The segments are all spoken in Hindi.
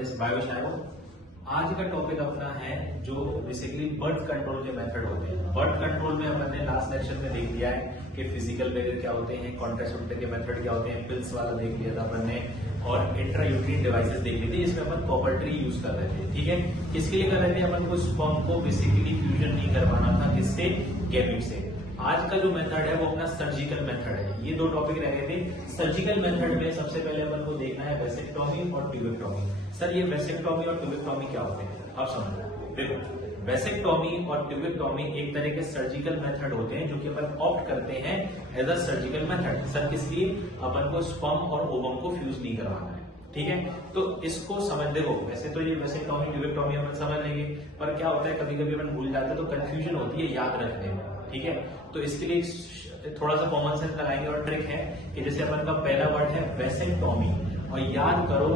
इज बायोशायो। आज का टॉपिक अपना है जो बेसिकली बर्थ कंट्रोल के मेथड होते हैं। बर्थ कंट्रोल में अपन ने लास्ट लेक्चर में देख लिया है कि फिजिकल बैरियर क्या होते हैं, कॉन्ट्रासेप्टिव के मेथड क्या होते हैं, पिल्स वाला देख लिया था अपन ने, और इंट्रायूट्रीन डिवाइसेस देख ली थी। इसमें अपन कॉपर ट्री यूज कर रहे थे। ठीक है, किसके लिए कर रहे थे? अपन को स्पर्म को बेसिकली फ्यूजन नहीं करवाना था, किससे? गैमेट से। आज का जो मेथड है वो अपना सर्जिकल मेथड है। ये दो टॉपिक रह गए थे। सर्जिकल मेथड में सबसे पहले अपन को देखना है वेसेक्टोमी और ट्यूबेक्टोमी। सर ये वेसेक्टोमी और ट्यूबेक्टोमी क्या होते हैं? अब समझो। देखो, वेसेक्टोमी और ट्यूबेक्टोमी एक तरह के सर्जिकल मेथड होते हैं जो कि अपन ऑप्ट करते हैं as a surgical method. Sir किस लिए? अपन को स्पर्म और ओवम को फ्यूज नहीं करवाना है। ठीक है, तो इसको समझ देखो। वैसे तो ये वेसेक्टोमी ट्यूबेक्टोमी अपन समझ लेंगे, पर क्या होता है कभी कभी अपन भूल जाते हैं तो कंफ्यूजन होती है याद रखने में। ठीक है, तो इसके लिए थोड़ा सा कॉमन सेंस लगाएंगे और ट्रिक है कि जैसे अपन का पहला वर्ड है वेसेक्टोमी, और याद करो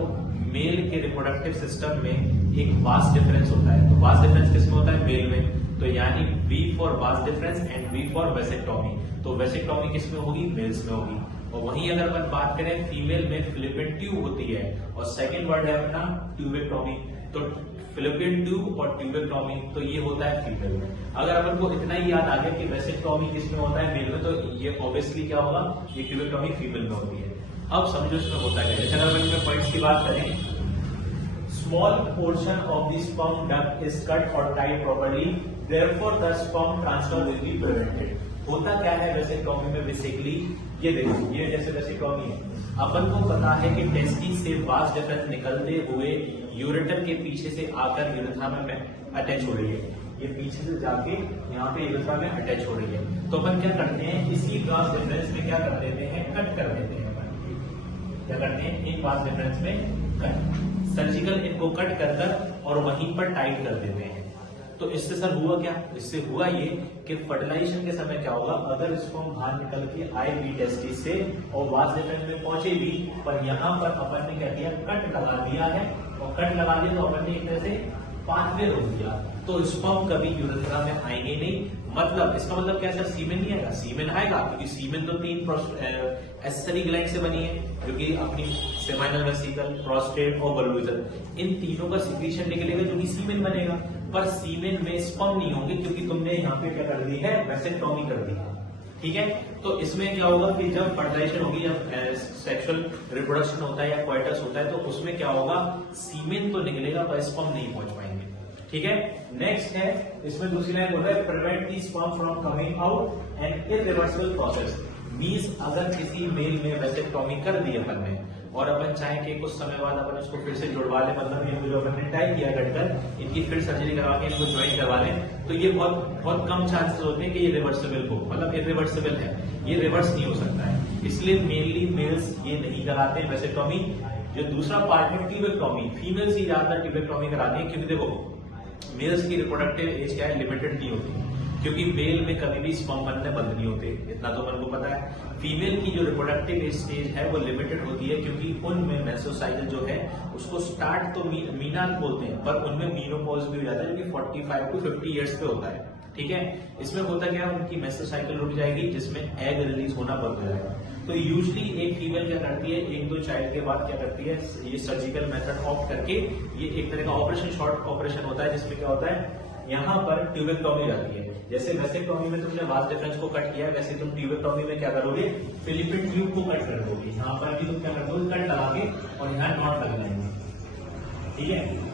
मेल के रिप्रोडक्टिव सिस्टम में एक वास डिफरेंस होता है। तो वास डिफरेंस किसमें होता है? मेल में। तो यानी V for vas deferens and V for vasectomy. तो वेसेक्टोमी किसमें होगी? मेल्स में होगी। और वहीं अगर अपन बात करें फीमेल में फिलिपियन ट्यूब होती है, और सेकंड वर्ड है अपना ट्यूबेक्टोमी। तो फिलिपियन ट्यूब और ट्यूबेक्टोमी तो ये होता है फीमेल में। अगर अपन को इतना ही याद आ गया कि वेसेक्टोमी किसमें होता है? मेल में, तो ये ऑब्वियसली क्या होगा? ये ट्यूबेक्टोमी फीमेल में होती है। अब समझो इसमें होता क्या है। अगर अपन इसमें पॉइंट्स की बात करें, small portion of the sperm duct is cut और tied properly, therefore the sperm transfer will be prevented. होता क्या है वेसेक्टोमी में? बेसिकली ये देखो, ये जैसे वेसेक्टोमी है, अपन को पता है कि टेस्टिस से वास डिफरेंस निकलते हुए यूरेटर के पीछे से आकर यूरेथ्रा में अटैच हो रही है। ये पीछे से जाके यहाँ पे यूरेथ्रा में अटैच हो रही है। तो अपन क्या करते हैं? इसी वास डिफरेंस में क्या कर देते हैं? कट कर देते हैं। क्या करते हैं? एक वास डिफरेंस में कट, सर्जिकल इनको कट कर और वहीं पर टाइट कर देते हैं। तो इससे सर हुआ क्या? इससे हुआ ये कि फर्टिलाइजेशन के समय क्या होगा, अगर स्पर्म बाहर निकल के आए भी टेस्टिस से और वास डिफरेंस में पहुंचे भी, पर यहाँ पर अपन ने क्या किया? कट लगा दिया है। और कट लगा दिया तो अपन ने एक तरह से पाथवे रोक दिया, तो स्पर्म कभी यूरेथ्रा में आएंगे नहीं। मतलब इसका मतलब क्या सर? सीमेन नहीं आएगा? सीमेन आएगा, क्योंकि सीमेन तो 3 एसेसरी ग्लैंड से बनी है, जो कि अपनी सेमाइनल वेसिकल, प्रोस्टेट और बल्बुजल, इन तीनों का सिक्रीशन निकलेगा जो कि सीमेन बनेगा। पर सीमेन में स्पर्म नहीं होंगे, क्योंकि तुमने यहाँ पे क्या कर दी है? वेसेक्टोमी कर दी है। ठीक है, तो इसमें क्या होगा कि जब फर्टिलाइजेशन होगी, जब सेक्सुअल रिप्रोडक्शन होता है या क्वाइटस होता है, तो उसमें क्या होगा? सीमेन तो निकलेगा पर स्पर्म नहीं पहुंच पाएंगे। ठीक है, नेक्स्ट है इसमें दूसरी लाइन होता है prevent the sperm from coming out and irreversible process. Means अगर किसी मेल में वेसेक्टोमी कर दी अपन ने और अपन चाहे कि कुछ समय बाद अपन उसको फिर से जुड़वा लें, मतलब ये जो अपन ने टाइप किया कटकर, इनकी फिर सर्जरी करवा के इनको ज्वाइन करवा लें, तो ये बहुत कम चांसेस होते हैं कि ये रिवर्सिबल हो, मतलब इरिवर्सिबल है, ये रिवर्स नहीं हो सकता है। इसलिए मेनली मेल्स ये नहीं कराते हैं वेसेक्टोमी। जो दूसरा पार्ट है ट्यूबेक्टोमी, फीमेल्स ही ज्यादातर ट्यूबेक्टोमी कराती है, क्योंकि देखो मेल्स की रिप्रोडक्टिव एज क्या है? लिमिटेड नहीं होती, क्योंकि मेल में कभी भी स्पर्म बनने बंद नहीं होते, इतना तो मन को पता है। फीमेल की जो रिप्रोडक्टिव स्टेज है वो लिमिटेड होती है, क्योंकि उनमें मेसोसाइकिल जो है उसको स्टार्ट तो मीना बोलते हैं, पर उनमें मीनोपॉज भी हो जाता है, जो कि 45 to 50 ईयर्स पे होता है। ठीक है, इसमें होता क्या है? उनकी मेसोसाइकिल रुक जाएगी, जिसमें एग रिलीज होना बंद हो जाएगा। तो यूजली एक फीमेल क्या करती है? 1-2 चाइल्ड के बाद क्या करती है? ये सर्जिकल मेथड ऑप्ट करके, ये एक तरह का ऑपरेशन, शॉर्ट ऑपरेशन होता है, जिसमें क्या होता है? यहाँ पर ट्यूबेक्टोमी जाती है। जैसे वेसेक्टोमी में तुमने वास डिफरेंस को कट किया है, वैसे तुम ट्यूबेक्टोमी में क्या करोगे? फिलिपियन ट्यूब को कट कर दोगे। यहाँ पर भी तुम क्या कर दोगे? कट लगा के और यहाँ नॉट लग जाएंगे। ठीक है,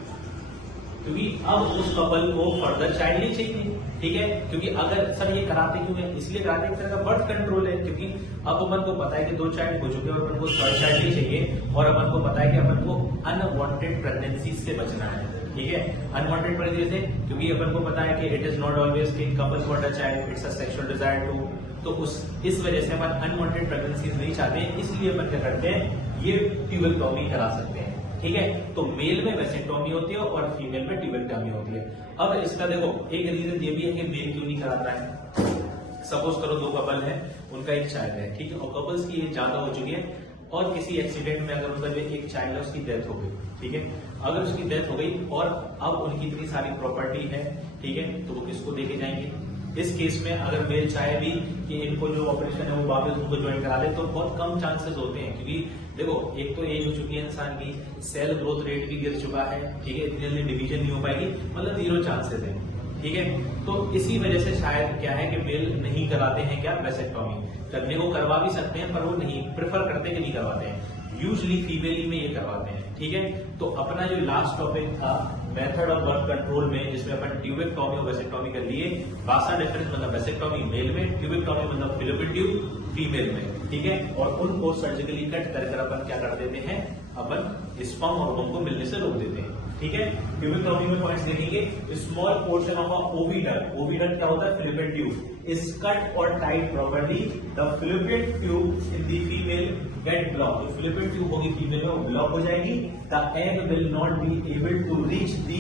क्योंकि अब उस कपल को फर्दर चाइल्ड नहीं चाहिए। ठीक है, क्योंकि अगर सर ये कराते क्यों है? इसलिए कराते एक तरह का बर्थ कंट्रोल है, क्योंकि अब अपन को पता है कि 2 चाइल्ड हो चुके हैं और अपन को 3rd चाइल्ड नहीं चाहिए, और अपन को पता है कि अपन को अनवांटेड प्रेगनेंसी से बचना है। ठीक है, अनवांटेड प्रेगनेंसी से, क्योंकि अपन को पता है कि इट इज नॉट ऑलवेज कि couples want a child, it's a sexual desire too. तो इस वजह से अपन अनवांटेड प्रेगनेंसी नहीं चाहते हैं, इसलिए अपन क्या करते हैं? ये ट्यूबेक्टोमी करा सकते हैं। ठीक है, तो मेल में वेसेक्टोमी होती है और फीमेल में ट्यूबेक्टोमी होती है। अब इसका देखो एक रीजन ये भी है कि मेल क्यों नहीं कराता है। सपोज करो 2 कपल है, उनका एक चाइल्ड है, ठीक है, और कपल्स की एज ज्यादा हो चुकी है, और किसी एक्सीडेंट में अगर उनका जो एक चाइल्ड है उसकी डेथ हो गई। ठीक है, अगर उसकी डेथ हो गई और अब उनकी इतनी सारी प्रॉपर्टी है, ठीक है, तो वो किसको देके जाएंगे? इस केस में अगर मेल चाहे भी कि इनको जो ऑपरेशन है वो वापस उनको ज्वाइन करा दे तो बहुत कम चांसेस होते हैं, क्योंकि देखो एक तो एज हो चुकी है इंसान की, सेल ग्रोथ रेट भी गिर चुका है, ठीक है, इतनी जल्दी डिवीजन नहीं हो पाएगी, मतलब 0 चांसेस है, ठीक है। तो इसी वजह से शायद क्या है कि मेल नहीं कराते हैं क्या वेसेक्टोमी, करने को करवा भी सकते हैं पर वो नहीं प्रेफर करते कि नहीं करवाते हैं, यूजली फीमेल में ये करवाते हैं, ठीक है। तो अपना जो लास्ट टॉपिक था मेथड ऑफ बर्थ कंट्रोल में, जिसमें अपन ट्यूबेक्टोमी और वेसेक्टोमी कर लिए, भाषा डिफरेंस मतलब वेसेक्टोमी मेल में, ट्यूबेक्टोमी मतलब फैलोपियन ट्यूब फीमेल में, ठीक है। और उनको सर्जिकली कट कर अपन क्या कर देते हैं, अपन स्पर्म और ओवम को मिलने से रोक देते हैं, ठीक है। ट्यूबेक्टोमी में पॉइंट्स देखेंगे, small portion of oviduct, oviduct क्या होता है, फैलोपियन ट्यूब इज कट और tight properly, the fallopian tube in the female get block, जो फैलोपियन ट्यूब होगी फीमेल में वो ब्लॉक हो जाएगी, the egg will not be able to reach the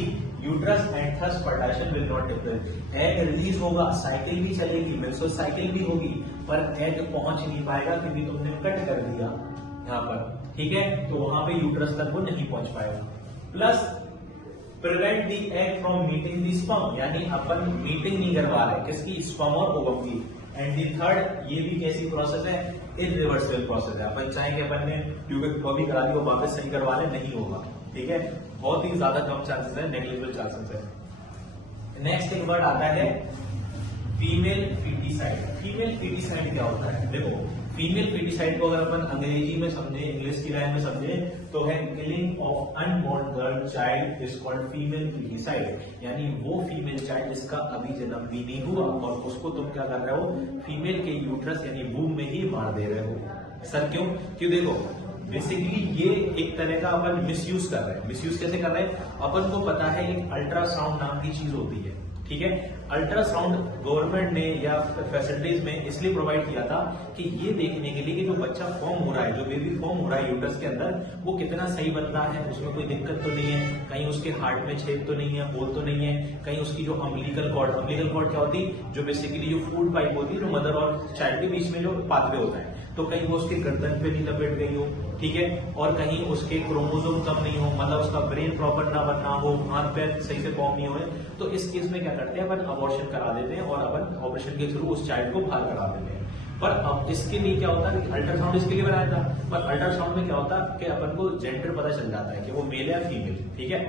uterus and thus fertilisation will not take, egg release होगा, साइकिल भी चलेगी, मेंस्ट्रुअल साइकिल भी होगी, पर एग पहुंच नहीं पाएगा क्योंकि तुमने कट कर दिया यहाँ पर, ठीक है, तो वहां पे यूट्रस तक वो नहीं पहुंच पाएगा। Plus prevent the egg from meeting the sperm, यानी अपन मीटिंग नहीं करवा रहे किसकी, स्पर्म और ओवम की। एंड दी थर्ड, ये भी कैसी प्रोसेस है, इरिवर्सिबल प्रोसेस है, अपन चाहेंगे अपन ने ट्यूबेक्टोमी करा दी वो वापस सही करवा ले, नहीं होगा, ठीक है, बहुत ही ज्यादा कम चांसेस है, नेग्लिजिबल चांसेस है। नेक्स्ट एक वर्ड आता है फीमेल फीटिसाइड। फीमेल फीटिसाइड क्या होता है, देखो फीमेल फीटिसाइड को अगर अपन अंग्रेजी में समझे, इंग्लिश की लाइन में समझे तो है killing of unborn girl child is called female foeticide, यानी वो फीमेल चाइल्ड जिसका अभी जन्म भी नहीं हुआ और उसको तुम क्या कर रहे हो, फीमेल के यूट्रस यानी वूम में ही मार दे रहे हो। सर क्यों, क्यों, देखो बेसिकली ये एक तरह का अपन मिसयूज कर रहे हैं। मिसयूज कैसे कर रहे हैं, अपन को पता है एक अल्ट्रासाउंड नाम की चीज होती है, ठीक है। अल्ट्रासाउंड गवर्नमेंट ने या फैसिलिटीज में इसलिए प्रोवाइड किया था कि ये देखने के लिए कि जो बच्चा फॉर्म हो रहा है, जो बेबी फॉर्म हो रहा है यूट्रस के अंदर, वो कितना सही बन रहा है, उसमें कोई दिक्कत तो नहीं है, कहीं उसके हार्ट में छेद तो नहीं है, होल तो नहीं है, कहीं उसकी जो अम्बिलिकल कॉर्ड, अम्बिलिकल कॉर्ड क्या होती है, जो बेसिकली जो फूड पाइप होती है, जो मदर और चाइल्ड के बीच में जो पाथवे होता है, तो कहीं वो उसके गर्दन पे नहीं लपेट गई हो, ठीक है, और कहीं उसके क्रोमोसोम कम नहीं हो, मतलब उसका ब्रेन प्रॉपर ना बनना हो, हाथ पैर सही से फॉर्म नहीं हो, तो इस केस में क्या करते हैं अपन अबॉर्शन करा देते हैं और अपन ऑपरेशन के थ्रू उस चाइल्ड को बाहर करा देते हैं। पर अब इसके लिए क्या होता है, अल्ट्रासाउंड इसके लिए बनाया था, पर अल्ट्रासाउंड में क्या होता है कि अपन को जेंडर पता चल जाता है कि वो मेल या फीमेल, ठीक है।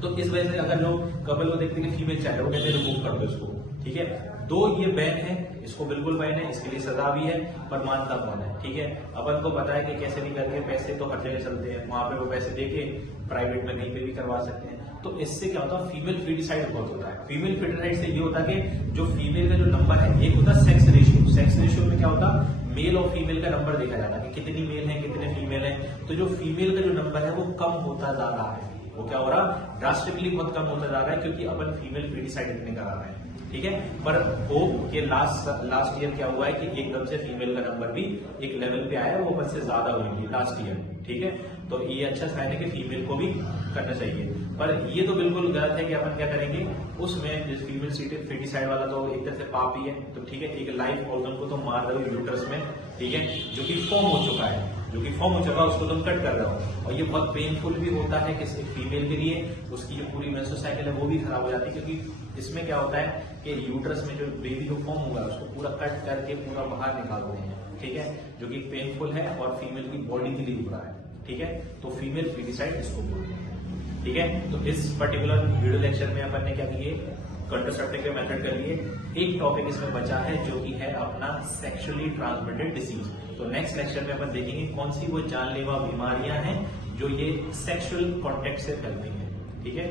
तो इस वजह से अगर जो कपल को देखते हैं फीमेल चाइल्ड, वो कहते हैं रिमूव कर दो इसको, ठीक है। दो ये बैन है, इसको बिल्कुल बैन है, इसके लिए सजा भी है, पर मानता कौन है, ठीक है। अपन को पता है कि कैसे भी करके पैसे तो हर जगह चलते हैं, वहां पे वो पैसे देके प्राइवेट में कहीं पे भी करवा सकते हैं। तो इससे क्या होता है, फीमेल फीटिसाइड बहुत होता है। फीमेल फीटिसाइड से ये होता है कि जो फीमेल का जो नंबर है, एक होता है सेक्स रेशियो, सेक्स रेशियो में क्या होता है, मेल और फीमेल का नंबर देखा जाता है कि कितनी मेल है कितने फीमेल है, तो जो फीमेल का जो नंबर है वो कम होता जा रहा है, वो क्या हो रहा, ड्रास्टिकली बहुत कम होता जा रहा है, क्योंकि अपन फीमेल फीटिसाइड इतने करा रहे हैं, ठीक है। पर होप के लास्ट ईयर क्या हुआ है कि एकदम से फीमेल का नंबर भी एक लेवल पे आया है, वो अपन से ज्यादा हुई लास्ट ईयर, ठीक है। तो ये अच्छा साइन है कि फीमेल को भी करना चाहिए, पर ये तो बिल्कुल गलत है कि अपन क्या करेंगे उसमें, जिस फीमेल फीटिसाइड वाला तो एक तरह से पाप ही है, तो ठीक है, एक लाइफ ऑर्गन को तो मार रहे हो यूट्रस में, ठीक है, जो कि फॉर्म हो चुका है, जो कि फॉर्म हो चुका है उसको तुम कट कर रहे हो, और ये बहुत पेनफुल भी होता है किसी फीमेल के लिए, उसकी जो पूरी मेंस्ट्रुअल साइकिल है वो भी खराब हो जाती है, क्योंकि इसमें क्या होता है कि यूट्रस में जो बेबी जो फॉर्म होगा उसको पूरा कट करके पूरा बाहर निकालते हैं, ठीक है, जो कि पेनफुल है और फीमेल की बॉडी के लिए बुरा है, ठीक है। तो फीमेल फीटिसाइड इसको बोलते हैं, ठीक है। तो इस पर्टिकुलर वीडियो लेक्चर में अपन ने क्या किए, कॉन्ट्रासेप्टिव के मेथड कर लिए। एक टॉपिक इसमें बचा है जो कि है अपना सेक्सुअली ट्रांसमिटेड डिसीज। तो नेक्स्ट लेक्चर में अपन देखेंगे कौन सी वो जानलेवा बीमारियां हैं जो ये सेक्सुअल कॉन्टेक्ट से फैलती हैं, ठीक है।